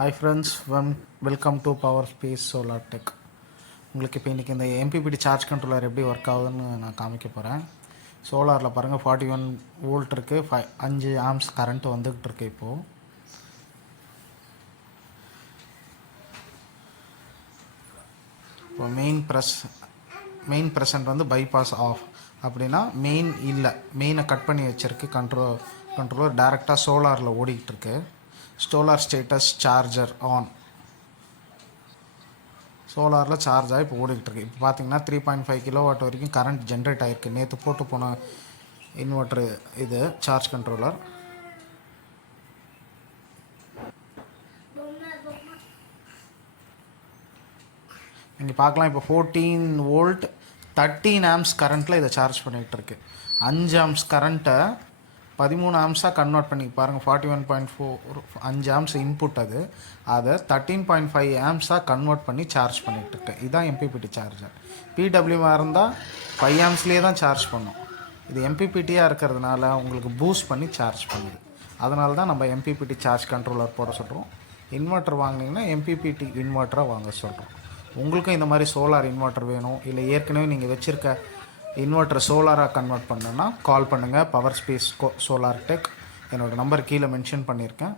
Hi friends, welcome to Power Space Solar Tech. உங்களுக்கு இப்போ இன்றைக்கி இந்த mppt சார்ஜ் கண்ட்ரோலர் எப்படி ஒர்க் ஆகுதுன்னு நான் காமிக்க போகிறேன். சோலாரில் பாருங்கள் 41 வோல்ட் இருக்குது, 5 ஆம்ஸ் கரண்ட் வந்துக்கிட்டு இருக்கு. இப்போ மெயின் ப்ரெசன்ட் வந்து பைபாஸ் ஆஃப் அப்படின்னா மெயின் இல்லை, மெயினை கட் பண்ணி வச்சுருக்கு. கண்ட்ரோலர் டேரெக்டாக சோலாரில் ஓடிக்கிட்டு இருக்கு. சோலார் ஸ்டேட்டஸ் சார்ஜர் ஆன், சோலாரில் சார்ஜ் ஆகி இப்போ ஓடிக்கிட்டு இருக்கு. இப்போ பார்த்தீங்கன்னா 3.5 கிலோவாட் வரைக்கும் கரண்ட் ஜென்ரேட் ஆகிருக்கு. நேற்று போட்டு போன இன்வெர்ட்ரு இது சார்ஜ் கண்ட்ரோலர். நீங்கள் பார்க்கலாம், இப்போ 14 வோல்ட் 13 ஆம்ஸ் கரண்ட்டில் இதை சார்ஜ் பண்ணிகிட்டு இருக்கு. 5 ஆம்ஸ் கரண்ட்டை 13 ஆம்ஸாக கன்வெர்ட் பண்ணி பாருங்கள். 41.4 5 ஆம்ஸ் இன்புட் அதை 13.5 ஆம்ஸாக கன்வெர்ட் பண்ணி சார்ஜ் பண்ணிகிட்டு இருக்கேன். இதுதான் mppt சார்ஜர். பிடபிள்யூவாக இருந்தால் 5 ஆம்ஸ்லேயே தான் சார்ஜ் பண்ணும். இது mppt-யாக இருக்கிறதுனால உங்களுக்கு பூஸ்ட் பண்ணி சார்ஜ் பண்ணுது. அதனால தான் நம்ம mppt சார்ஜ் கண்ட்ரோலர் போட சொல்கிறோம். இன்வெர்ட்டர் வாங்கினீங்கன்னா mppt இன்வெர்ட்டராக வாங்க சொல்கிறோம். உங்களுக்கும் இந்த மாதிரி சோலார் இன்வெர்ட்டர் வேணும், இல்லை ஏற்கனவே நீங்கள் வச்சுருக்க இன்வெர்ட்டரை சோலாராக கன்வெர்ட் பண்ணணுன்னா கால் பண்ணுங்கள். Power space solar tech. என்னோடய நம்பர் கீழே மென்ஷன் பண்ணியிருக்கேன்.